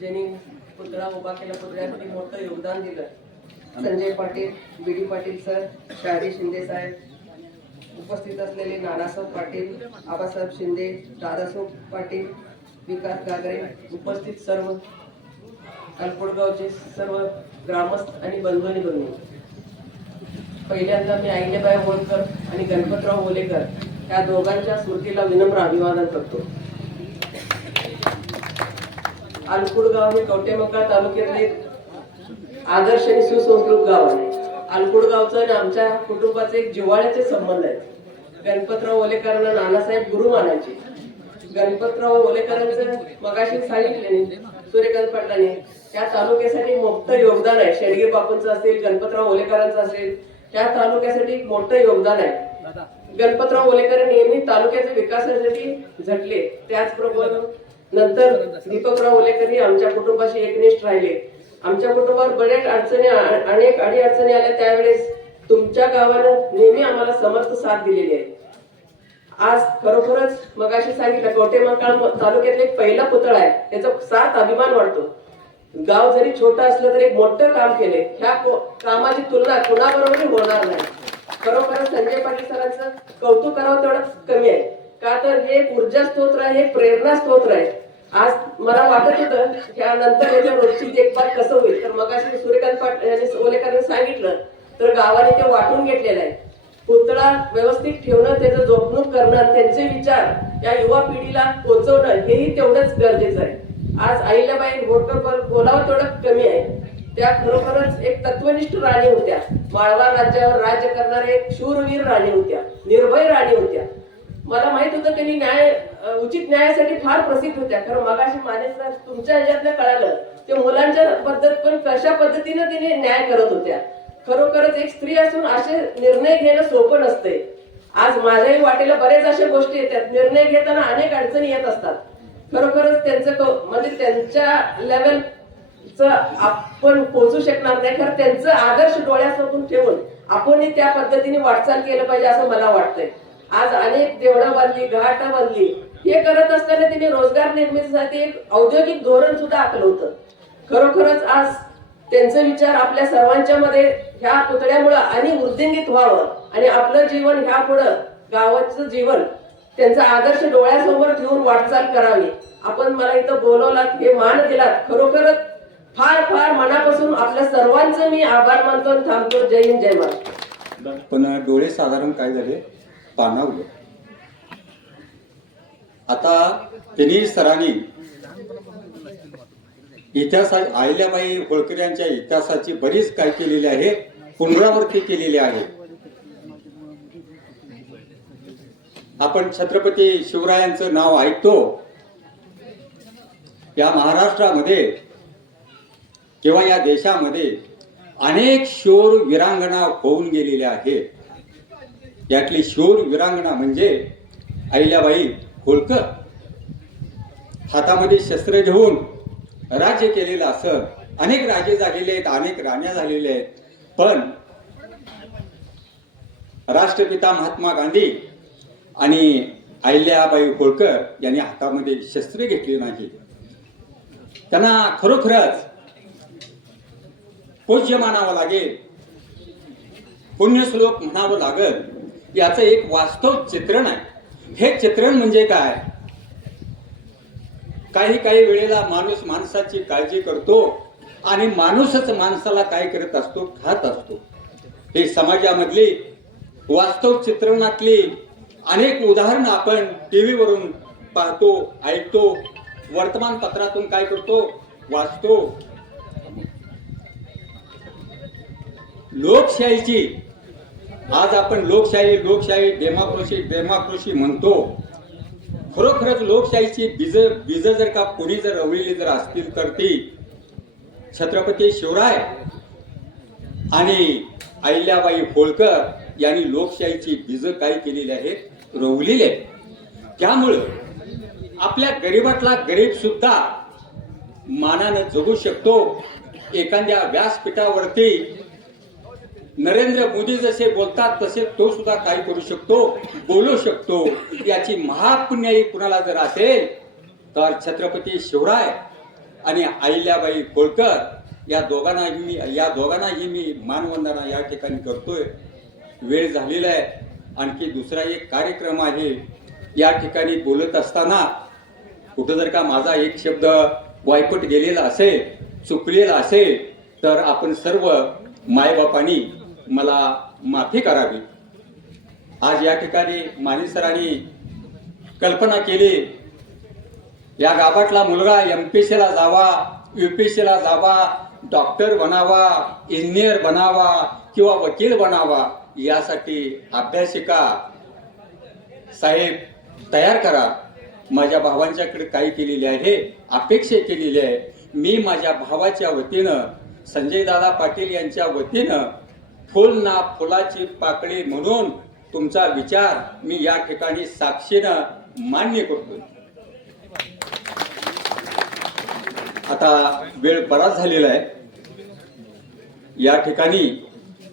ज्यांनी पुतळा उभा केला, पुतळ्यासाठी मोठं योगदान दिलं, संजय पाटील, बीडी पाटील सर, शाहिरी शिंदे साहेब, उपस्थित असलेले नानासाहेब पाटील, आबासाहेब शिंदे, दादासाहेब पाटील, विकास गागरे, उपस्थित सर्व अल्पोडगावचे सर्व ग्रामस्थ आणि बंधू भगिनी, पहिल्यांदा मी अहिल्याबाई होळकर आणि गणपतराव ओलेकर या दोघांच्या स्मृतीला विनम्र अभिवादन करतो. अल्कुडगाव हे कवटेमंकाळ तालुक्यातले आदर्श आणि सुसंस्कृत गाव आहे. अल्कुडगावचं आणि आमच्या कुटुंबाचे एक जिव्हाळ्याचे संबंध आहेत. गणपतराव ओलेकरांना नानासाहेब गुरु मानायचे. गणपतराव ओलेकरांचं मगाशी सांगितले सूर्यकांत पाटलांनी, त्या तालुक्यासाठी मोठं योगदान आहे. शेडगे बापूंचं असेल, गणपतराव ओलेकरांचं असेल, त्या तालुक्यासाठी मोठं योगदान आहे. गणपतराव ओलेकर नेहमी तालुक्याच्या विकासासाठी झटले. त्याचप्रमाणे नंतर दीपकराव ओलेकर ही आमच्या कुटुंबाशी एकनिष्ठ राहिले. आमच्या कुटुंबावर बरेच अडचणी, अनेक अडचणी आल्या, त्यावेळेस तुमच्या गावानं नेहमी आम्हाला समर्थ साथ दिलेली आहे. आज खरोखरच मगाशी सांगितलं, कवटेमंकाळ तालुक्यातला एक पहिला पुतळा आहे, त्याचा साथ अभिमान वाटतो. गाव जरी छोटं असलं तरी एक मोठं काम केले, ह्या कामाची तुलना कुणाबरोबरही होणार नाही. खरोखरच संजय पाटील सरांचं कौतुक करावं तेवढं कमी आहे. का तर हे ऊर्जा स्तोत्र आहे, हे प्रेरणा स्तोत्र आहे. आज मला वाटत होतं त्यानंतर याच्या रोजची देखभाल कसं होईल, तर मगाशी सूर्यकांत पाटील यांनी ओलेकरांनी सांगितलं, तर गावाने ते वाटून घेतलेलं आहे. पुतळा व्यवस्थित ठेवणं, त्याचं जपणूक करणं, त्यांचे विचार या युवा पिढीला पोहोचवणं हेही तेवढंच गरजेचं आहे. आज अहिल्याबाई होळकर बोलावं तेवढं कमी आहे. त्या खरोखरच एक तत्वनिष्ठ राणी होत्या. माळवा राज्यावर राज्य करणाऱ्या एक शूरवीर राणी होत्या, निर्भय राणी होत्या. मला माहित होतं त्यांनी उचित न्यायासाठी फार प्रसिद्ध होत्या. खरं मगाशी मानेच तुमच्या ह्याच्यातलं कळालं, ते मुलांच्या पद्धत पण कशा पद्धतीने तिने न्याय करत होत्या. खरोखरच एक स्त्री असून असे निर्णय घेणं सोपं नसते. आज माझ्याही वाटेला बरेच अशा गोष्टी येतात, निर्णय घेताना अनेक अडचणी येत असतात. खरोखरच त्यांचं म्हणजे त्यांच्या लेवलचं आपण पोहोचू शकणार नाही. खरं त्यांचं आदर्श डोळ्यासमोर ठेवून आपणही त्या पद्धतीने वाटचाल केलं पाहिजे असं मला वाटतंय. आज अनेक देवळं बांधली, घाट बांधली, हे करत असताना तिने रोजगार निर्मितीसाठी एक औद्योगिक धोरण सुद्धा आखलं होतं. खरोखरच आज त्यांचे विचार आपल्या सर्वांच्या मध्ये ह्या पुतळ्यामुळे आणि वृद्धिंगित व्हावं आणि आपलं जीवन ह्या पुढं गावाचं जीवन त्यांचा आदर्श डोळ्यासमोर ठेवून वाटचाल करावी. आपण मला इथं बोलवलात, हे मान दिलात, खरोखरच फार फार मनापासून आपल्या सर्वांचं मी आभार मानतो आणि थांबतो. जय हिंद, जय महाराष्ट्र. पण डोळे साधारण काय झाले, पाणावले. आता त्यांनी सरांनी इतिहासात अहिल्याबाई होळकर यांच्या इतिहासाची बरीच काय केलेली आहे, पुनरावृत्ती केलेली आहे. आपण छत्रपती शिवरायांचं नाव ऐकतो. या महाराष्ट्रामध्ये किंवा या देशामध्ये अनेक शूर वीरांगना होऊन गेलेल्या आहेत. यातली शूर वीरांगना म्हणजे अहिल्याबाई होळकर. हातामध्ये शस्त्र घेऊन राज्य केलेलं असं अनेक राजे झालेले आहेत, अनेक राण्या झालेल्या आहेत. पण राष्ट्रपिता महात्मा गांधी आणि अहिल्याबाई होळकर यांनी हातामध्ये शस्त्र घेतली नाही. त्यांना खरोखरच पूज्य मानावं लागेल, पुण्यश्लोक म्हणावं लागेल. याचं एक वास्तव चित्रण आहे. हे चित्रण म्हणजे काय, काही वेळेला माणूस माणसाची काळजी करतो आणि माणूसच माणसाला काय करत असतो, खात असतो. हे समाजामधली वास्तव चित्रणातली अनेक उदाहरणं आपण टीव्ही वरून पाहतो, ऐकतो, वर्तमानपत्रातून काय करतो, वाचतो. लोकशाहीची आज आपण लोकशाही डेमोक्रेसी म्हणतो. खरोखरच लोकशाहीची बीज जर का कोणी जर रवलेली जर असतील तर ती छत्रपती शिवराय आणि अहिल्याबाई होळकर यांनी लोकशाहीची बीज काय केलेली आहेत, रोवलेली आहेत. त्यामुळं आपल्या गरीबातला गरीब सुद्धा मानानं जगू शकतो. एखाद्या व्यासपीठावरती नरेंद्र मोदी जसे बोलतात तसे तो सुद्धा काय करू शकतो, बोलू शकतो. याची महापुण्याई कुणाला जर असेल तर छत्रपती शिवराय आणि अहिल्याबाई होळकर या दोघांनाही मी मानवंदना या ठिकाणी करतोय. वेळ झालेला आहे. आणखी दुसरा एक कार्यक्रम आहे. या ठिकाणी बोलत असताना कुठं जर का माझा एक शब्द वायपट गेलेला असेल, चुकलेला असेल, तर आपण सर्व मायबापांनी मला माफी करावी. आज या ठिकाणी माने सरांनी कल्पना केली, या गावातला मुलगा MPSC ला जावा, UPSC ला जावा, डॉक्टर बनावा, इंजिनियर बनावा किंवा वकील बनावा, यासाठी अभ्यासिका साहेब तयार करा. माझ्या भावांच्याकडे काय केलेले आहे, अपेक्षा केलेली आहे. मी माझ्या भावाच्या वतीनं, संजय दादा पाटील यांच्या वतीनं, फुल ना फुलाची पाकळी म्हणून तुमचा विचार मी या ठिकाणी साक्षीनं मान्य करतो. आता वेळ बराच झालेला आहे. या ठिकाणी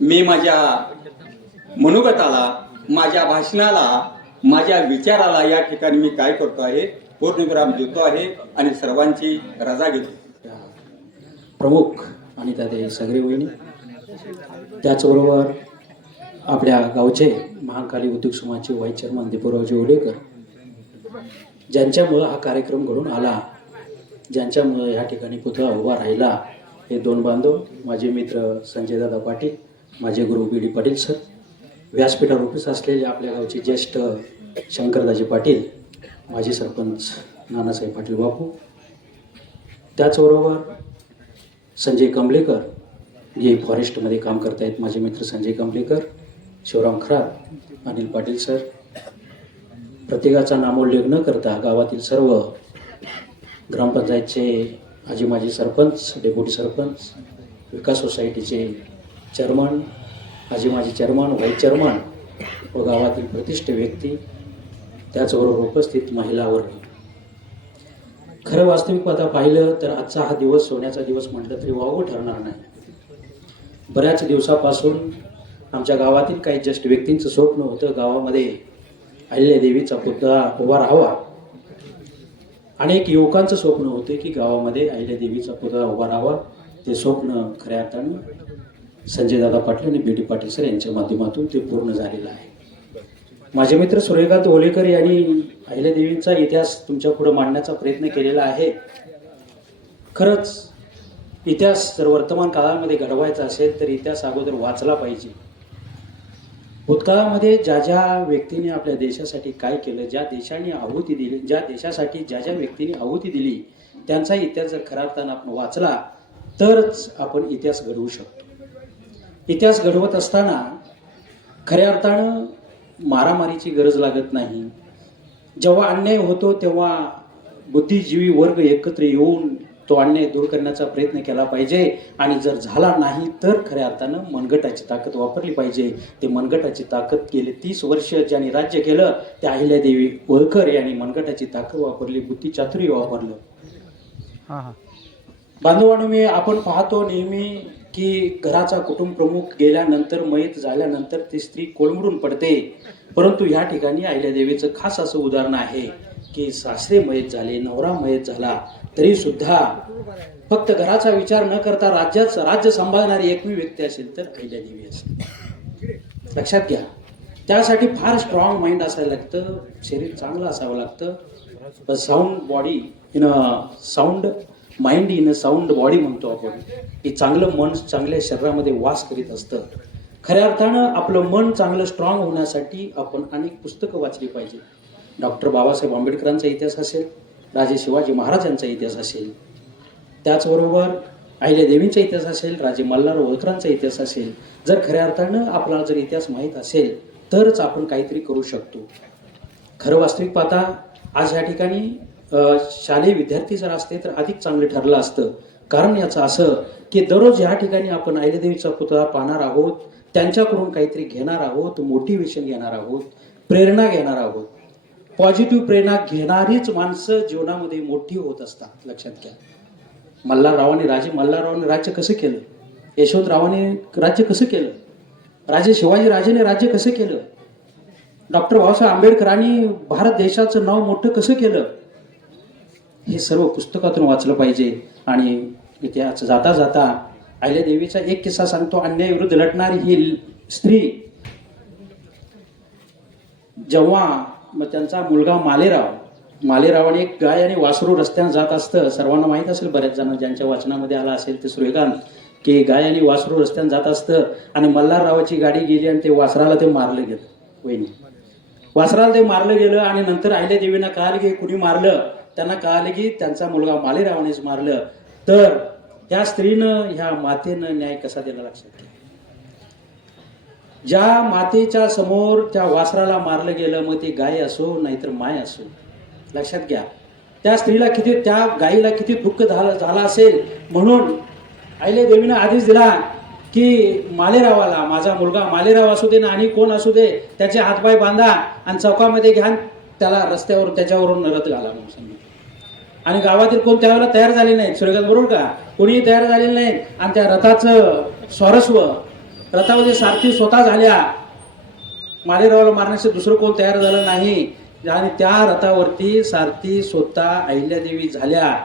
मी माझ्या मनोगताला, माझ्या भाषणाला, माझ्या विचाराला या ठिकाणी मी काय करतो आहे, पूर्णविराम देतो आहे आणि सर्वांची रजा घेतो. प्रमुख आणि त्यात सगळे वहिनी, त्याचबरोबर आपल्या गावचे महाकाली उद्योग समाजचे व्हाईस चेअरमन दीपकरावजी ओलेकर, ज्यांच्यामुळं हा कार्यक्रम घडून आला, ज्यांच्यामुळं ह्या ठिकाणी पुतळा उभा राहिला, हे दोन बांधव, माझे मित्र संजयदादा पाटील, माझे गुरु BD पाटील सर, व्यासपीठावर उपस्थित असलेले आपल्या गावचे ज्येष्ठ शंकरदाजी पाटील, माजी सरपंच नानासाहेब पाटील बापू, त्याचबरोबर संजय कंबलेकर, जे फॉरेस्टमध्ये काम करतायत, माझे मित्र संजय कंबलेकर, शिवराम खरात, अनिल पाटील सर, प्रत्येकाचा नामोल्लेख न करता गावातील सर्व ग्रामपंचायतचे आजी माजी सरपंच, डेप्युटी सरपंच, विकास सोसायटीचे चेअरमन, आजी माजी चेअरमन, व्हाईस चेअरमन व गावातील प्रतिष्ठित व्यक्ती, त्याचबरोबर उपस्थित महिला वर्ग. खरं वास्तविक पाहता पाहिलं तर आजचा हा दिवस सोन्याचा दिवस म्हटलं तरी वावगं ठरणार नाही. बऱ्याच दिवसापासून आमच्या गावातील काही ज्येष्ठ व्यक्तींचं स्वप्न होतं, गावामध्ये अहिल्यादेवीचा पुतळा उभा राहावा. अनेक युवकांचं स्वप्न होतं की गावामध्ये अहिल्यादेवीचा पुतळा उभा राहावा. ते स्वप्न खऱ्या अर्थानं संजयदादा पाटील आणि BD पाटील सर यांच्या माध्यमातून ते पूर्ण झालेलं आहे. माझे मित्र सूर्यकांत ओलेकर यांनी अहिल्यादेवीचा इतिहास तुमच्या पुढे मांडण्याचा प्रयत्न केलेला आहे. खरंच इतिहास जर वर्तमान काळामध्ये घडवायचा असेल तर इतिहास अगोदर वाचला पाहिजे. भूतकाळामध्ये ज्या ज्या व्यक्तीने आपल्या देशासाठी काय केलं, ज्या देशाने आहुती दिली, ज्या देशासाठी ज्या ज्या व्यक्तीने आहुती दिली, त्यांचा इतिहास जर खऱ्या अर्थानं आपण वाचला तरच आपण इतिहास घडवू शकतो. इतिहास घडवत असताना खऱ्या अर्थानं मारामारीची गरज लागत नाही. जेव्हा अन्याय होतो तेव्हा बुद्धिजीवी वर्ग एकत्र येऊन तो अन्याय दूर करण्याचा प्रयत्न केला पाहिजे आणि जर झाला नाही तर खऱ्या अर्थानं मनगटाची ताकद वापरली पाहिजे. ते मनगटाची ताकद गेले 30 वर्ष ज्यांनी राज्य केलं त्या अहिल्यादेवी होळकर यांनी मनगटाची ताकद वापरली, बुद्धिचातुर्य वापरलं. बांधवांनो, मी आपण पाहतो नेहमी की घराचा कुटुंब प्रमुख गेल्यानंतर, मयत झाल्यानंतर ती स्त्री कोलमडून पडते. परंतु ह्या ठिकाणी अहिल्यादेवीचं खास असं उदाहरण आहे की सासरे मयत झाले, नवरा मयत झाला, तरी सुद्धा फक्त घराचा विचार न करता राज्य सांभाळणारी एकमेव व्यक्ती असेल तर अहिल्यादेवी असेल. लक्षात घ्या. त्यासाठी फार स्ट्रॉंग माइंड असायला लागतं, शरीर चांगलं असावं लागतं. Sound body in a sound mind in a sound body म्हणतो आपण, की चांगलं मन चांगल्या शरीरामध्ये वास करीत असतं. खऱ्या अर्थानं आपलं मन चांगलं स्ट्रॉंग होण्यासाठी आपण अनेक पुस्तकं वाचली पाहिजे. डॉक्टर बाबासाहेब आंबेडकरांचा इतिहास असेल, राजे शिवाजी महाराजांचा इतिहास असेल, त्याचबरोबर अहिल्यादेवींचा इतिहास असेल, राजे मल्हार होळकरांचा इतिहास असेल. जर खऱ्या अर्थानं आपल्याला जर इतिहास माहीत असेल तरच आपण काहीतरी करू शकतो. खरं वास्तविक पाहता आज या ठिकाणी शालेय विद्यार्थी जर असते तर अधिक चांगलं ठरलं असतं. कारण याचं असं की दररोज या ठिकाणी आपण अहिल्यादेवीचा पुतळा पाहणार आहोत, त्यांच्याकडून काहीतरी घेणार आहोत, मोटिवेशन घेणार आहोत, प्रेरणा घेणार आहोत. पॉझिटिव्ह प्रेरणा घेणारीच माणसं जीवनामध्ये मोठी होत असतात. लक्षात घ्या. राजे मल्हाररावांनी राज्य कसं केलं, यशवंतरावांनी राज्य कसं केलं, राजे शिवाजी राजेने राज्य कसं केलं, डॉक्टर बाबासाहेब आंबेडकरांनी भारत देशाचं नाव मोठं कसं केलं, हे सर्व पुस्तकातून वाचलं पाहिजे. आणि इतिहास जाता जाता अहिल्यादेवीचा एक किस्सा सांगतो. अन्यायाविरुद्ध लढणारी ही स्त्री जेव्हा मग त्यांचा मुलगा मालेरावाने एक गाय आणि वासरू रस्त्याने जात असतं. सर्वांना माहीत असेल, बऱ्याच जण ज्यांच्या वाचनामध्ये आला असेल ते सूर्यकांत, की गाय आणि वासरू रस्त्याने जात असतं आणि मल्हाररावाची गाडी गेली आणि ते वासराला ते मारलं गेलं. वहिनी वासराला ते मारलं गेलं आणि नंतर अहिल्यादेवींना कळालं की कुणी मारलं. त्यांना कळालं की त्यांचा मुलगा मालेरावानेच मारलं. तर त्या स्त्रीनं, ह्या मातेनं न्याय कसा दिला लक्षात घ्या. ज्या मातेच्या समोर त्या वासराला मारलं गेलं, मग ती गाय असो नाहीतर माय असो, लक्षात घ्या त्या स्त्रीला किती, त्या गायीला किती दुःख झालं असेल. म्हणून अहिल्यादेवीनं आदेश दिला की मालेरावाला, माझा मुलगा मालेराव असू दे ना आणि कोण असू दे, त्याचे हातपाय बांधा आणि चौकामध्ये घ्या, त्याला रस्त्यावर त्याच्यावरून रथ घाला म्हणून सांगितलं. आणि गावातील कोण त्यावेळेला तयार झाले नाहीत. सूर्यकांत बरोबर का, कोणीही तयार झालेलं नाही. आणि त्या रथाचं स्वारस्व, रथामध्ये सारथी स्वतः झाल्या. मालेरावाला मारण्याचं दुसरं कोण तयार झालं नाही. आणि त्या रथावरती सारथी स्वतः अहिल्यादेवी झाल्या.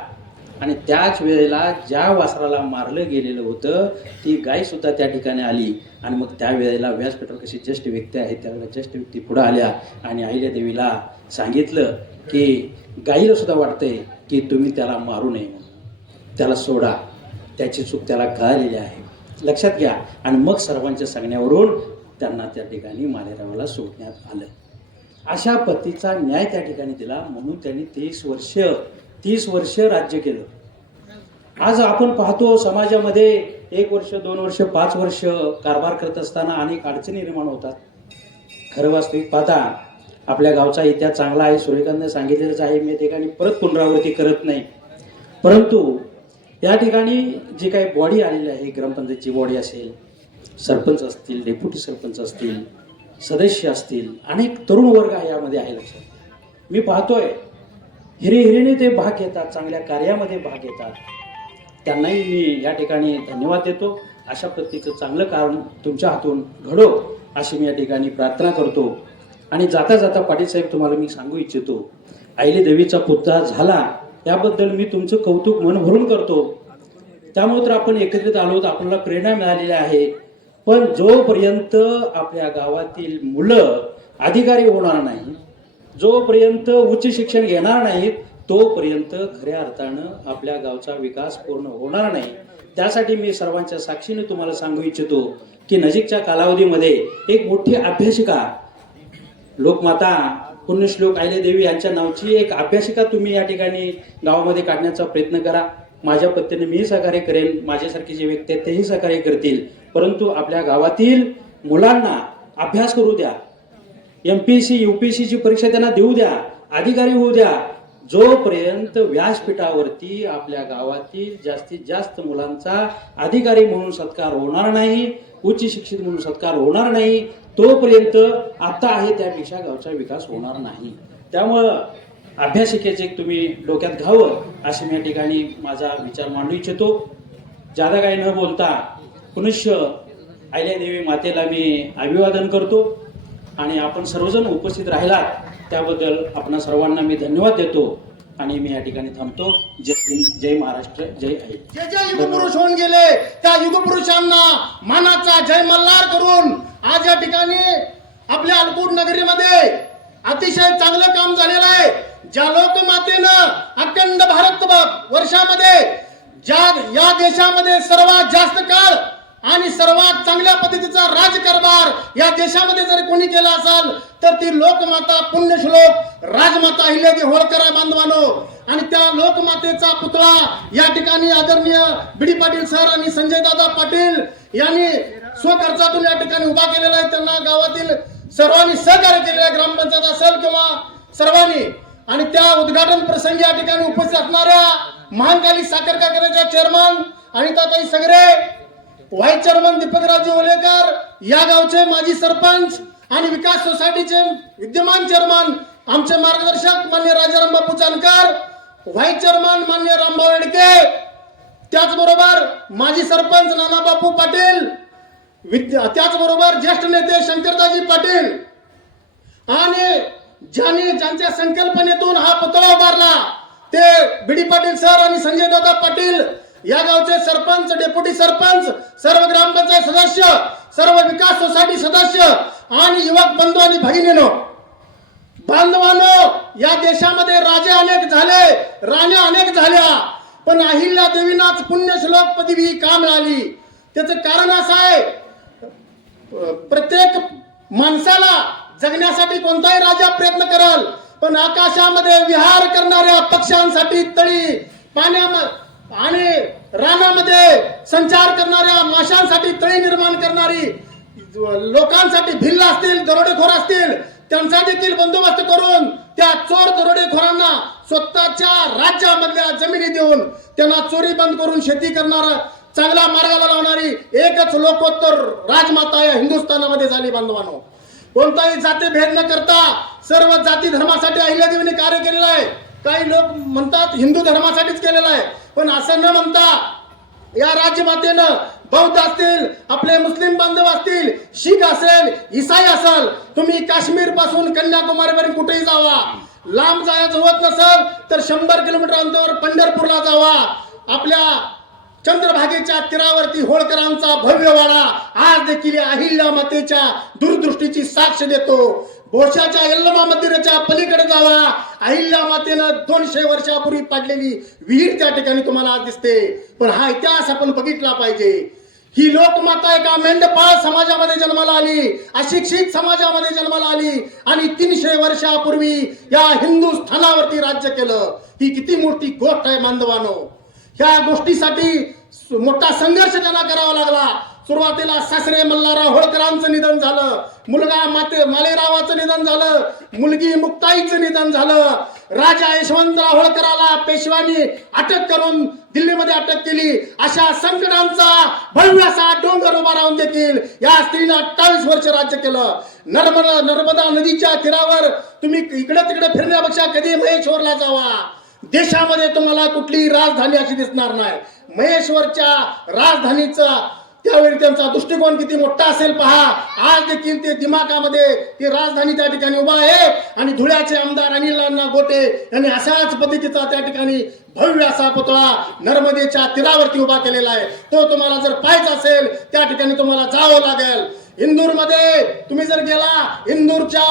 आणि त्याच वेळेला ज्या वासराला मारलं गेलेलं होतं ती गाय सुद्धा त्या ठिकाणी आली. आणि मग त्या वेळेला व्यासपीठावर कशी ज्येष्ठ व्यक्ती आहेत त्यावेळेला ज्येष्ठ व्यक्ती पुढे आल्या आणि अहिल्यादेवीला सांगितलं की गाईला सुद्धा वाटतंय की तुम्ही त्याला मारू नये, त्याला सोडा, त्याची चूक त्याला कळालेली आहे, लक्षात घ्या. आणि मग सर्वांच्या सांगण्यावरून त्यांना त्या ठिकाणी मालेरावाला सोडण्यात आलं. अशा पद्धतीचा न्याय त्या ठिकाणी दिला. म्हणून त्यांनी 30 वर्ष राज्य केलं. आज आपण पाहतो समाजामध्ये 1 वर्ष 2 वर्ष 5 वर्ष कारभार करत असताना अनेक अडचणी निर्माण होतात. खरं वास्तविक पाहता आपल्या गावचा इतिहास चांगला आहे, सूर्यकांतने सांगितलेलंच आहे, मी ठिकाणी परत पुनरावृत्ती करत नाही. परंतु या ठिकाणी जी काही बॉडी आलेली आहे, ग्रामपंचायतची बॉडी असेल, सरपंच असतील, डेप्युटी सरपंच असतील, सदस्य असतील, अनेक तरुण वर्ग यामध्ये आहे. लक्षात मी पाहतोय हिरेने ते भाग घेतात, चांगल्या कार्यामध्ये भाग घेतात. त्यांनाही मी या ठिकाणी धन्यवाद देतो. अशा पद्धतीचं चांगलं काम तुमच्या हातून घडो अशी मी या ठिकाणी प्रार्थना करतो. आणि जाता जाता पाटील साहेब तुम्हाला मी सांगू इच्छितो, अहिल्यादेवीचा पुतळा झाला याबद्दल मी तुमचं कौतुक मन भरून करतो. त्यामुळे तर आपण एकत्रित आलो, आपल्याला प्रेरणा मिळालेली आहे. पण जोपर्यंत आपल्या गावातील मुलं अधिकारी होणार नाही, जोपर्यंत उच्च शिक्षण घेणार नाहीत, तोपर्यंत खऱ्या अर्थानं आपल्या गावचा विकास पूर्ण होणार नाही. त्यासाठी मी सर्वांच्या साक्षीने तुम्हाला सांगू इच्छितो की नजीकच्या कालावधीमध्ये एक मोठी अभ्यासिका, लोकमाता पुण्यश्लोक अहिल्यादेवी यांच्या नावची एक अभ्यासिका तुम्ही या ठिकाणी गावामध्ये काढण्याचा प्रयत्न करा. माझ्या पद्धतीने मीही सहकार्य करेन, माझ्यासारखे जे व्यक्ती आहेत तेही सहकार्य करतील. परंतु आपल्या गावातील मुलांना अभ्यास करू द्या, MPSC UPSC ची परीक्षा त्यांना देऊ द्या, अधिकारी होऊ द्या. जोपर्यंत व्यासपीठावरती आपल्या गावातील जास्तीत जास्त मुलांचा अधिकारी म्हणून सत्कार होणार नाही, उच्च शिक्षित म्हणून सत्कार होणार नाही, तोपर्यंत आता आहे त्यापेक्षा गावचा विकास होणार नाही. त्यामुळं अभ्यासिकेचे तुम्ही डोक्यात घ्यावं असे मी या ठिकाणी माझा विचार मांडू इच्छितो. जादा काही न बोलता पुनश्च अहिल्यादेवी मातेला मी अभिवादन करतो. आणि आपण सर्वजण उपस्थित राहिलात त्याबद्दल आपण सर्वांना मी धन्यवाद देतो. आणि मी या ठिकाणी थांबतो. जय हिंद, जय महाराष्ट्र, जय जे युगपुरुष होऊन गेले त्या युगपुरुषांना मानाचा जय मल्हार करून आज या ठिकाणी आपल्या अलकुट नगरीमध्ये अतिशय चांगलं काम झालेलं आहे. ज्या लोकमातेनं अखंड भारत वर्षामध्ये ज्या या देशामध्ये सर्वात जास्त काळ आणि सर्वात चांगल्या पद्धतीचा राजकारभार या देशामध्ये जर कोणी केला असाल तर ती लोकमाता पुण्यश्लोक राजमाता अहिल्यादेवी होळकर बांधवानो. आणि त्या लोकमातेचा पुतळा या ठिकाणी आदरणीय बीडी पाटील सर आणि संजय दादा पाटील यांनी स्वखर्चातून या ठिकाणी उभा केलेला आहे. त्यांना गावातील सर्वांनी सहकार्य केलेलं आहे, ग्रामपंचायत असेल किंवा सर्वांनी. आणि त्या उद्घाटन प्रसंगी या ठिकाणी उपस्थित असणाऱ्या महानकाली साखर कारखान्याच्या चेअरमन अनिताताई सगरे, व्हाईस चेअरमन दीपकरावजी ओलेकर, या गावचे माजी सरपंच आणि विकास सोसायटीचे विद्यमान चेअरमन आमचे मार्गदर्शक मान्य राजाराम बापू जानकर, व्हाईस चेअरमन मान्य रामभाऊ एडके, त्याचबरोबर माजी सरपंच नाना बापू पाटील, त्याचबरोबर ज्येष्ठ नेते शंकरदाजी पाटील. आणि ज्यांच्या संकल्पनेतून हा पुतळा उभारला ते बीडी पाटील सर आणि संजय दादा पाटील या गावचे सरपंच, डेप्युटी सरपंच, सर्व ग्रामपंचायत सदस्य, सर्व विकास सोसायटी सदस्य आणि युवक बंधू आणि भगिनीनो, बांधवानो, या देशामध्ये राजे अनेक झाले, राण्या अनेक झाल्या, पण अहिल्या देवीनाच पुण्यश्लोक पदवी का मिळाली? त्याचं कारण असं आहे, प्रत्येक माणसाला जगण्यासाठी कोणताही राजा प्रयत्न करल, पण आकाशामध्ये विहार करणाऱ्या पक्ष्यांसाठी तळी, पाण्यामध्ये आणि रानामध्ये संचार करणाऱ्या माशांसाठी तळी निर्माण करणारी, लोकांसाठी भिल्ल असतील, दरोडेखोर असतील, त्यांचा देखील बंदोबस्त करून त्या चोर दरोडेखोरांना स्वतःच्या राज्यामधल्या जमिनी देऊन त्यांना चोरी बंद करून शेती करणारा, चांगला मार्गाला लावणारी एकच लोकोत्तर राजमाता या हिंदुस्थानामध्ये झाली. बांधवांनो, कोणताही जातीभेद न करता सर्व जाती धर्मासाठी अहिल्यादेवीने कार्य केलेलं आहे. काही लोक म्हणतात हिंदू धर्मासाठीच केलेलं आहे, पण असं न म्हणता या राज्यमातेनं बौद्ध असतील, आपले मुस्लिम बांधव असतील, शीख असेल, ईसाई असेल, तुम्ही काश्मीर पासून कन्याकुमारीपर्यंत कुठेही जावा, लांब जायचं होत नसेल तर 100 किलोमीटर अंतरावर पंढरपूरला जावा. आपल्या चंद्रभागेच्या तीरावरती होळकरांचा भव्य वाडा आज देखील अहिल्या मातेच्या दूरदृष्टीची साक्ष देतो. बोशाच्या यल्लमा मंदिराच्या पलीकडे जावा, अहिल्या मातेनं 200 वर्षापूर्वी पाडलेली विहीर त्या ठिकाणी तुम्हाला आज दिसते. पण हा इतिहास आपण बघितला पाहिजे. ही लोकमाता एका मेंढपाळ समाजामध्ये जन्माला आली, अशिक्षित समाजामध्ये जन्माला आली आणि 300 वर्षापूर्वी या हिंदुस्थानावरती राज्य केलं. ही किती मोठी गोष्ट आहे बांधवानो. ह्या गोष्टीसाठी मोठा संघर्ष त्यांना करावा लागला. सुरुवातीला सासरे मल्हारराव होळकरांचं निधन झालं, मुलगा मालेरावाचं निधन झालं, मुलगी मुक्ताईचं निधन झालं. राजा यशवंतराव होळकराला पेशव्यांनी अटक करून दिल्लीमध्ये अटक केली. अशा संकटांचा भव्य असा डोंगर उभा राहून देखील या स्त्रीनं 28 वर्ष राज्य केलं. नर्मदा नदीच्या तीरावर तुम्ही इकडे तिकडे फिरण्यापेक्षा कधी महेश्वरला जावा. देशामध्ये तुम्हाला कुठलीही राजधानी अशी दिसणार नाही. महेश्वरच्या राजधानीचा त्यावेळी त्यांचा दृष्टिकोन किती मोठा असेल पहा. आज देखील ते दिमागामध्ये ती राजधानी त्या ठिकाणी उभा आहे आणि धुळ्याचे आमदार अनिल अण्णा गोटे यांनी अशाच पद्धतीचा त्या ठिकाणी भव्य असा पुतळा नर्मदेच्या तीरावरती उभा केलेला आहे. तो तुम्हाला जर पाहायचा असेल त्या ठिकाणी तुम्हाला जावं लागेल. इंदूरमध्ये तुम्ही जर गेला, इंदूरच्या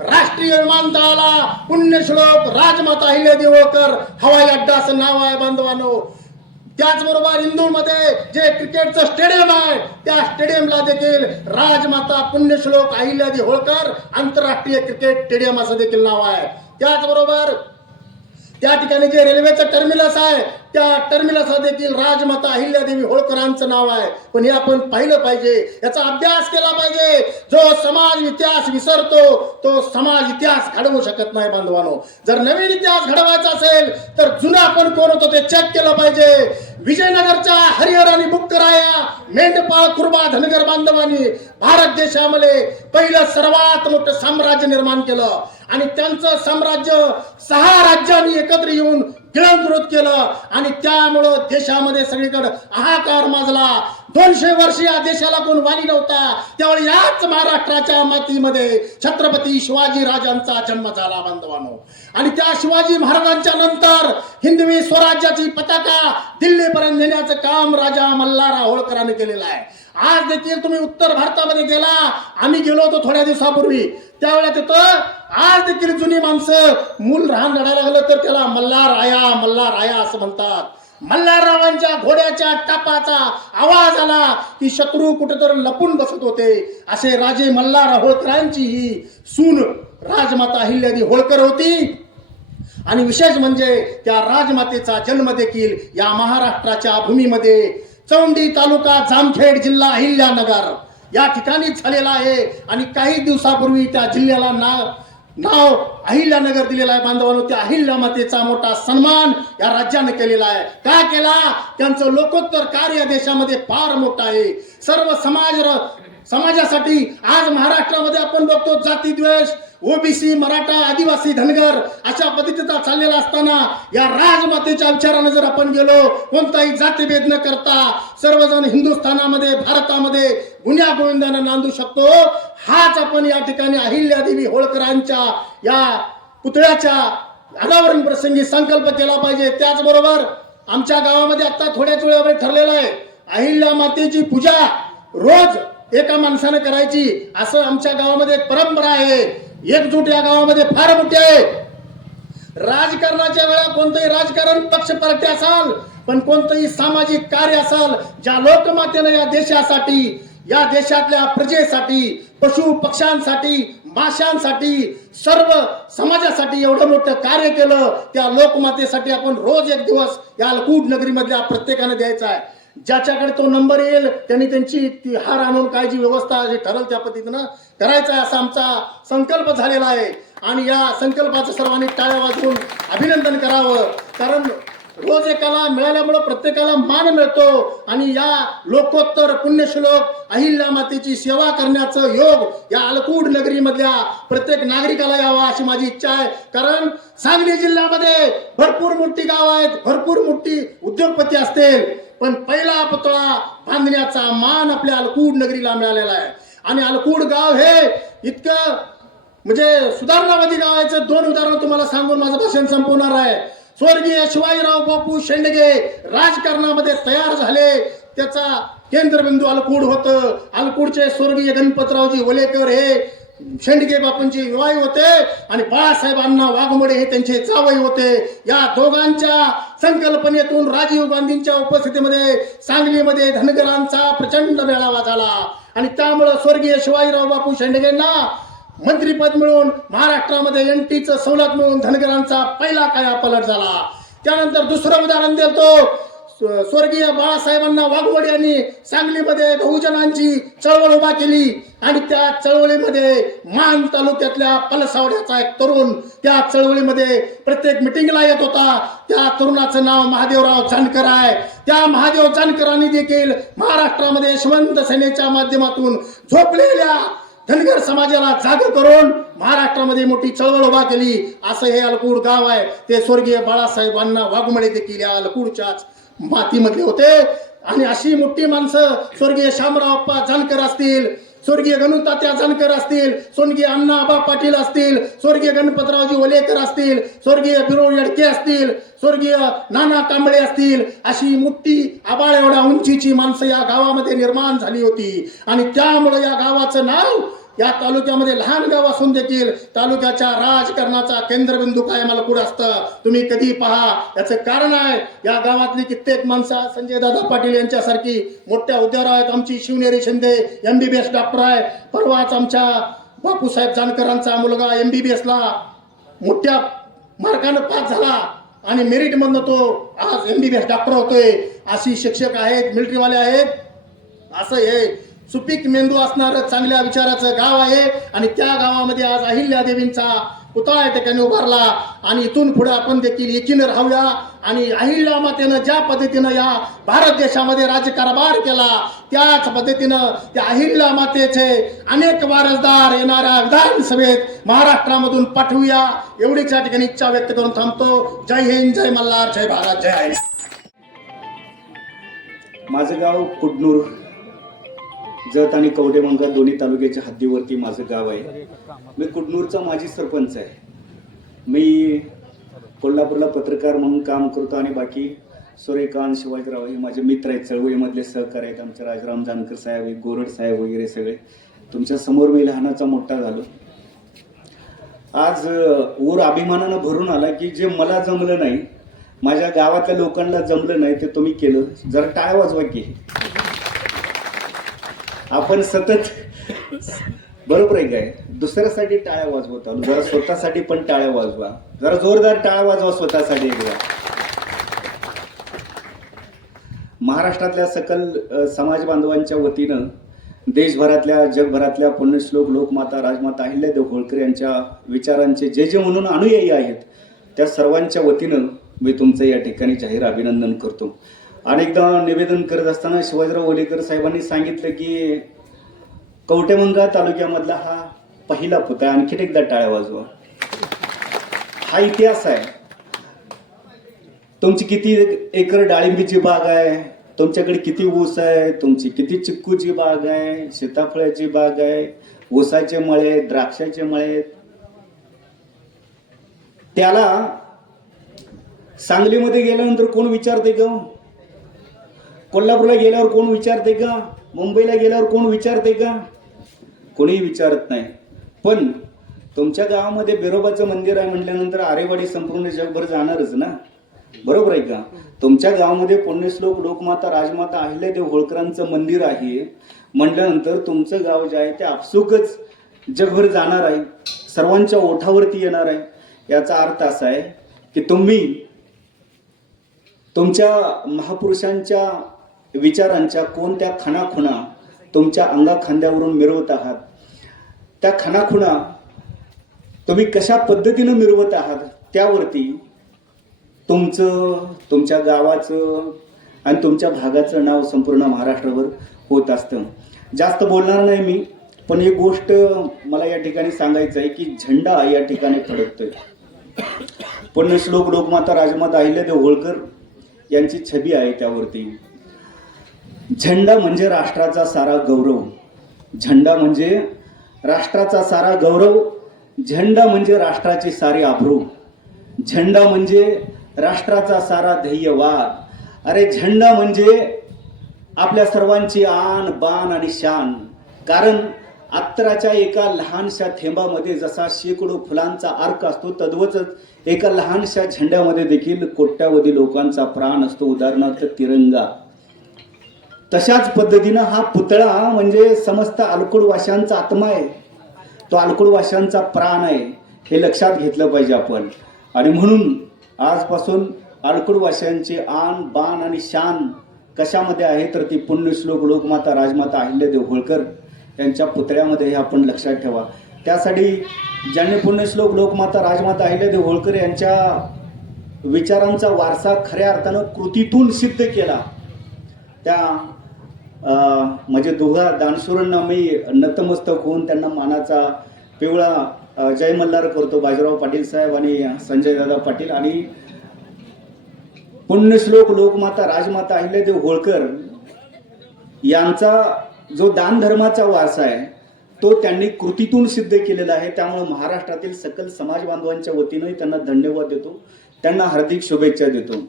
राष्ट्रीय विमानतळाला पुण्यश्लोक राजमाता अहिल्यादेवी होळकर हवाई अड्डा असं नाव आहे बांधवांनो. त्याचबरोबर इंदूरमध्ये जे क्रिकेटचं स्टेडियम आहे त्या स्टेडियमला देखील राजमाता पुण्यश्लोक अहिल्यादेवी होळकर आंतरराष्ट्रीय क्रिकेट स्टेडियम असं देखील नाव आहे. त्याचबरोबर त्या ठिकाणी जे रेल्वेचं टर्मिनस आहे त्या टर्मिनसला देखील राजमाता अहिल्यादेवी होळकरांचं नाव आहे. पण हे आपण पाहिलं पाहिजे, याचा अभ्यास केला पाहिजे. जो समाज इतिहास विसरतो तो समाज इतिहास घडवू शकत नाही बांधवानो. जर नवीन इतिहास घडवायचा असेल तर जुना आपण कोण होतो ते चेक केलं पाहिजे. विजयनगरच्या हरिहर आणि बुक्कराया, मेंढपाळ, कुर्बा, धनगर बांधवांनी भारत देशामध्ये पहिलं सर्वात मोठं साम्राज्य निर्माण केलं आणि त्यांचं साम्राज्य 6 राज्यांनी एकत्र येऊन गिळंकृत केलं आणि त्यामुळं देशामध्ये सगळीकडे हाहाकार माजला. 200 वर्ष या देशाला कोण वाली नव्हता. त्यावेळी याच महाराष्ट्राच्या मातीमध्ये छत्रपती शिवाजी राजांचा जन्म झाला बांधवांनो. आणि त्या शिवाजी महाराजांच्या नंतर हिंदवी स्वराज्याची पताका दिल्लीपर्यंत नेण्याचं काम राजा मल्हारराव होळकरांनी केलेलं आहे. आज देखील तुम्ही उत्तर भारतामध्ये गेला, आम्ही गेलो होतो थोड्या दिवसापूर्वी, त्यावेळेला तिथं आज देखील जुनी माणसं मूल राहण लढायला लागलं तर त्याला मल्हार आया असं म्हणतात. मल्हाररावांच्या घोड्याच्या टापाचा आवाज आला की शत्रू कुठेतरी लपून बसत होते. असे राजे मल्हार होळकरांची ही सून राजमाता अहिल्यादेवी होळकर होती. आणि विशेष म्हणजे त्या राजमातेचा जन्म देखील या महाराष्ट्राच्या भूमीमध्ये चौंडी तालुका, जामखेड जिल्हा, अहिल्यानगर या ठिकाणी झालेला आहे. आणि काही दिवसापूर्वी त्या जिल्ह्याला नाव अहिल्यानगर दिलेला आहे बांधवांनो. त्या अहिल्या मातेचा मोठा सन्मान या राज्याने केलेला आहे. का केला? त्यांचं लोकोत्तर कार्य देशामध्ये फार मोठं आहे. सर्व समाजासाठी आज महाराष्ट्रामध्ये आपण बघतो जातीद्वेष, ओबीसी, मराठा, आदिवासी, धनगर अशा पद्धतीचा चाललेला असताना या राजमातेच्या विचाराने जर आपण गेलो, कोणताही जातीभेद न करता सर्वजण हिंदुस्थानामध्ये, भारतामध्ये गुन्ह्या गोविंदानं नांदू शकतो. हाच आपण या ठिकाणी अहिल्यादेवी होळकरांच्या या पुतळ्याच्या अनावरण प्रसंगी संकल्प केला पाहिजे. त्याचबरोबर आमच्या गावामध्ये आता थोड्याच वेळामध्ये ठरलेलं आहे, अहिल्या मातेची पूजा रोज एका माणसाने करायची, असं आमच्या गावामध्ये एक परंपरा आहे. एकजूट या गावामध्ये फार मोठी आहे. राजकारणाच्या वेळा कोणतंही राजकारण पक्ष पार्टी असाल, पण कोणतंही सामाजिक कार्य असाल, ज्या लोकमातेनं या देशासाठी, या देशातल्या प्रजेसाठी, पशु पक्ष्यांसाठी, माशांसाठी, सर्व समाजासाठी एवढं मोठं कार्य केलं, त्या लोकमातेसाठी आपण रोज एक दिवस या अलकूट नगरीमधल्या प्रत्येकाने द्यायचा आहे. ज्याच्याकडे तो नंबर येईल त्यांनी त्यांची ती हार आणून काय जी व्यवस्था जे ठरल त्या पद्धतीनं करायचा आहे, असा आमचा संकल्प झालेला आहे. आणि या संकल्पाचं सर्वांनी टाळ्या वाजवून अभिनंदन करावं. कारण रोज एकाला मिळाल्यामुळे प्रत्येकाला मान मिळतो आणि या लोकोत्तर पुण्यश्लोक अहिल्या मातेची सेवा करण्याचं योग या अलकूट नगरीमधल्या प्रत्येक नागरिकाला यावा अशी माझी इच्छा आहे. कारण सांगली जिल्ह्यामध्ये भरपूर मोठी गाव आहेत, भरपूर मोठी उद्योगपती असतील, पण पहिला पुतळा बांधण्याचा मान आपल्या अलकूट नगरीला मिळालेला आहे. आणि अलकूट गाव हे इतकं म्हणजे सुधारणावादी गाव आहे. दोन उदाहरण तुम्हाला सांगून माझं भाषण संपवणार आहे. स्वर्गीय शिवाजीराव बापू शेंडगे राजकारणामध्ये तयार झाले, त्याचा केंद्रबिंदू अलकूट होतं. अलकूटचे स्वर्गीय गणपतरावजी वलेकर हे शेंडगे बापूंचे विवाही होते आणि बाळासाहेब अण्णा वाघमोडे हे त्यांचे जावई होते. या दोघांच्या संकल्पनेतून राजीव गांधींच्या उपस्थितीमध्ये सांगलीमध्ये धनगरांचा प्रचंड मेळावा झाला आणि त्यामुळे स्वर्गीय शिवाजीराव बापू शेंडगेंना मंत्रीपद मिळून महाराष्ट्रामध्ये एनटीचं सवलत मिळून धनगरांचा पहिला कायापालट झाला. त्यानंतर दुसरं उदाहरण देतो, स्वर्गीय बाळासाहेबांना वाघमोडे यांनी सांगलीमध्ये बहुजनांची चळवळ उभा केली आणि त्या चळवळीमध्ये मान तालुक्यातल्या पलसावड्याचा एक तरुण त्या चळवळीमध्ये प्रत्येक मिटिंगला येत होता. त्या तरुणाचं नाव महादेवराव जानकर आहे. त्या महादेव जानकरांनी देखील महाराष्ट्रामध्ये यशवंत सेनेच्या माध्यमातून झोपलेल्या धनगर समाजाला जाग करून महाराष्ट्रामध्ये मोठी चळवळ उभा केली. असं हे अलकूट गाव आहे. ते स्वर्गीय बाळासाहेबांना वाघमोडे देखील या अलकूटच्याच मातीमधले होते. आणि अशी मोठी माणसं स्वर्गीय शामरावप्पा जानकर असतील, स्वर्गीय गणुतात्या जानकर असतील, स्वर्गीय अण्णाबा पाटील असतील, स्वर्गीय गणपतरावजी वलेकर असतील, स्वर्गीय बिरो येडके असतील, स्वर्गीय नाना कांबळे असतील, अशी मोठी आबाळ एवढ्या उंचीची माणसं या गावामध्ये निर्माण झाली होती. आणि त्यामुळे या गावाचं नाव या तालुक्यामध्ये लहान गाव असून देखील तालुक्याच्या राजकारणाचा केंद्रबिंदू कायम अलकूट असतं. तुम्ही कधी पहा, याचं कारण आहे या गावातली कित्येक माणसं संजय दादा पाटील यांच्यासारखी मोठ्या उद्योगावर आहेत. आमची शिवनेरी शिंदे MBBS डॉक्टर आहे. परवाच आमच्या बापूसाहेब जानकरांचा मुलगा MBBS ला मोठ्या मार्कानं पास झाला आणि मेरिट मधनं तो आज MBBS डॉक्टर होतोय. अशी शिक्षक आहेत, मिलिटरीवाले आहेत. असं हे सुपीक मेंदू असणारं चांगल्या विचाराचं गाव आहे. आणि त्या गावामध्ये आज अहिल्यादेवींचा पुतळा त्या ठिकाणी उभारला. आणि इथून पुढे आपण देखील एकीनं राहूया. आणि अहिल्या मातेनं ज्या पद्धतीनं या भारत देशामध्ये राज्यकारभार केला, त्याच पद्धतीनं त्या अहिल्या मातेचे अनेक वारसदार येणाऱ्या विधानसभेत महाराष्ट्रामधून पाठवूया, एवढीच या ठिकाणी इच्छा व्यक्त करून थांबतो. जय हिंद, जय मल्हार, जय भारत, जय आहे. माझं गाव कुडनूर, जत आणि कवडेमंगा दोन्ही तालुक्याच्या हद्दीवरती माझं गाव आहे. मी कुडनूरचा माजी सरपंच आहे. मी कोल्हापूरला पत्रकार म्हणून काम करतो आणि बाकी सूर्यकांत शिवाजीराव हे माझे मित्र आहेत, चळवळीमधले सहकारी आहेत. आमचे राजराम जानकर साहेब, गोरड साहेब वगैरे सगळे तुमच्या समोर मी लहानाचा मोठा झालो. आज ऊर अभिमानानं भरून आला की जे मला जमलं नाही, माझ्या गावातल्या लोकांना जमलं नाही, ते तुम्ही केलं. जरा टाळ्या वाजवा की. आपण सतत बरोबर आहे काय, दुसऱ्यासाठी टाळ्या वाजवत आलो, जरा स्वतःसाठी पण टाळ्या वाजवा. जरा जोरदार टाळ्या वाजवा स्वतःसाठी एकदा. महाराष्ट्रातल्या सकल समाज बांधवांच्या वतीनं देशभरातल्या जगभरातल्या पुण्यश्लोक लोकमाता राजमाता अहिल्यादेवी होळकर यांच्या विचारांचे जे जे म्हणून अनुयायी आहेत त्या सर्वांच्या वतीनं मी तुमचं या ठिकाणी जाहीर अभिनंदन करतो. अनेकदा निवेदन करत असताना शिवाजीराव वलेकर साहेबांनी सांगितलं की कवटेमंगा तालुक्यामधला हा पहिला पुतळा. आणखी एकदा टाळ्या वाजवा. हा इतिहास आहे. तुमची किती एकर डाळिंबीची बाग आहे, तुमच्याकडे किती ऊस आहे, तुमची किती चिक्कूची बाग आहे, सीताफळाची बाग आहे, ऊसाचे मळे, द्राक्षाचे मळे, त्याला सांगलीमध्ये गेल्यानंतर कोण विचारते का? कोल्हापूरला गेल्यावर कोण विचारते का? मुंबईला गेल्यावर कोण विचारते का? कोणीही विचारत नाही. पण तुमच्या गावामध्ये बिरोबाचं मंदिर आहे म्हटल्यानंतर आरेवाडी संपूर्ण जगभर जाणारच ना, बरोबर आहे का? तुमच्या गावामध्ये पुण्यश्लोक लोकमाता राजमाता अहिल्यादेवी होळकरांचं मंदिर आहे म्हटल्यानंतर तुमचं गाव जे आहे ते आपसुकच जगभर जाणार आहे, सर्वांच्या ओठावरती येणार आहे. याचा अर्थ असा आहे की तुम्ही तुमच्या महापुरुषांच्या विचारांच्या कोणत्या खणाखुणा तुमच्या अंगाखांद्यावरून मिरवत आहात, त्या खणाखुणा तुम्ही कशा पद्धतीनं मिरवत आहात त्यावरती तुमचं, तुमच्या गावाचं आणि तुमच्या भागाचं नाव संपूर्ण महाराष्ट्रावर होत असतं. जास्त बोलणार नाही मी, पण एक गोष्ट मला या ठिकाणी सांगायचं आहे की झेंडा या ठिकाणी फडकतोय. पुण्यश्लोक लोकमाता राजमाता अहिल्यादेवी होळकर यांची छबी आहे त्यावरती. झेंडा म्हणजे राष्ट्राचा सारा गौरव, झेंडा म्हणजे राष्ट्राचा सारा गौरव, झेंडा म्हणजे राष्ट्राची सारी आबरू, झेंडा म्हणजे राष्ट्राचा सारा ध्येयवाद. अरे झेंडा म्हणजे आपल्या सर्वांची आन बान आणि शान. कारण अत्तराच्या एका लहानशा थेंबामध्ये जसा शेकडो फुलांचा अर्क असतो, तद्वतच एका लहानशा झेंड्यामध्ये देखील कोट्यावधी लोकांचा प्राण असतो, उदाहरणार्थ तिरंगा. तशाच पद्धतीनं हा पुतळा म्हणजे समस्त अलकुडवाशांचा आत्मा आहे, तो अलकुडवाशांचा प्राण आहे, हे लक्षात घेतलं पाहिजे आपण. आणि म्हणून आजपासून अलकुडवाशांची आन बान आणि शान कशामध्ये आहे तर ती पुण्यश्लोक लोकमाता राजमाता अहिल्यादेवी होळकर यांच्या पुतळ्यामध्ये हे आपण लक्षात ठेवा. त्यासाठी ज्यांनी पुण्यश्लोक लोकमाता राजमाता अहिल्यादेवी होळकर यांच्या विचारांचा वारसा खऱ्या अर्थानं कृतीतून सिद्ध केला, त्या म्हणजे दोघा दानशूरांना मी नतमस्तक होऊन त्यांना मानाचा पिवळा जय मल्हार करतो, बाजीराव पाटील साहेब आणि संजय दादा पाटील. आणि पुण्यश्लोक लोकमाता राजमाता अहिल्यादेवी होळकर यांचा जो दान धर्माचा वारसा आहे तो त्यांनी कृतीतून सिद्ध केलेला आहे. त्यामुळे महाराष्ट्रातील सकल समाज बांधवांच्या वतीनंही त्यांना धन्यवाद देतो, त्यांना हार्दिक शुभेच्छा देतो.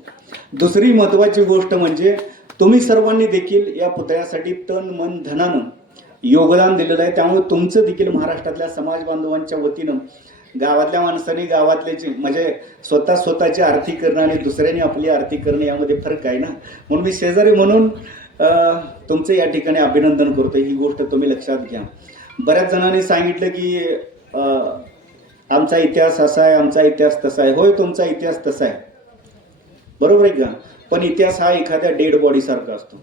दुसरी महत्वाची गोष्ट म्हणजे तुम्ही सर्वांनी देखील या पुतळ्यासाठी तन मन धनानं योगदान दिलेलं आहे. त्यामुळे तुमचं देखील महाराष्ट्रातल्या समाज बांधवांच्या वतीनं गावातल्या माणसांनी गावातल्याची म्हणजे स्वतःची आरती करणं आणि दुसऱ्याने आपली आरती करणं यामध्ये फरक आहे ना. म्हणून मी शेजारी म्हणून तुमचं या ठिकाणी अभिनंदन करतो. ही गोष्ट तुम्ही लक्षात घ्या. बऱ्याच जणांनी सांगितलं की आमचा इतिहास असा आहे, आमचा इतिहास तसा आहे. होय, तुमचा इतिहास तसा आहे, बरोबर आहे का? पण इतिहास हा एखाद्या डेड बॉडी सारखा असतो.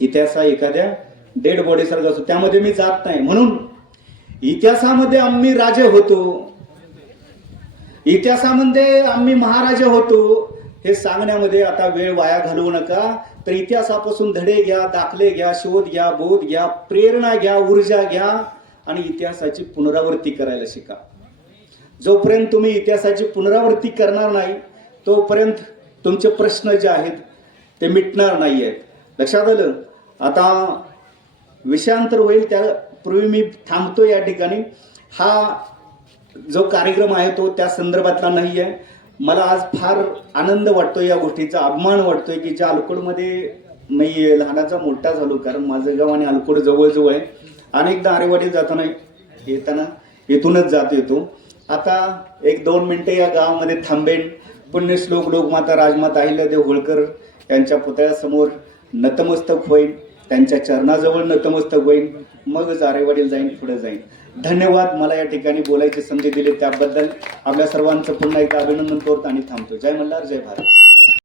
इतिहास हा एखाद्या डेड बॉडी सारखा असतो, त्यामध्ये मी जात नाही. म्हणून इतिहासामध्ये आम्ही राजे होतो, इतिहासामध्ये आम्ही महाराजे होतो हे सांगण्यामध्ये आता वेळ वाया घालवू नका. तर इतिहासापासून धडे घ्या, दाखले घ्या, शोध घ्या, बोध घ्या, प्रेरणा घ्या, ऊर्जा घ्या आणि इतिहासाची पुनरावृत्ती करायला शिका. जोपर्यंत तुम्ही इतिहासाची पुनरावृत्ती करणार नाही तोपर्यंत तुमचे प्रश्न जे आहेत ते मिटणार नाही आहेत. लक्षात आलं? आता विषयांतर होईल त्यापूर्वी मी थांबतो या ठिकाणी. हा जो कार्यक्रम आहे तो त्या संदर्भातला नाही आहे. मला आज फार आनंद वाटतोय, या गोष्टीचा अभिमान वाटतोय की ज्या अलकोडमध्ये मी लहानाचा मोठा झालो, कारण माझं गाव आणि अलकोड जवळजवळ आहे. अनेकदा आरेवाडी जाताना येताना इथूनच जात येतो. आता 1-2 मिनिटे या गावामध्ये थांबेन. पुण्यश्लोक लोकमाता राजमाता अहिल्यादेवी होळकर यांच्या पुतळ्यासमोर नतमस्तक होईल, त्यांच्या चरणाजवळ नतमस्तक होईल, मगच आरेवाडीला जाईन, पुढे जाईन. धन्यवाद. मला या ठिकाणी बोलायची संधी दिली त्याबद्दल आपल्या सर्वांचं पुन्हा एकदा अभिनंदन करतो आणि थांबतो. जय मल्हार, जय भारत.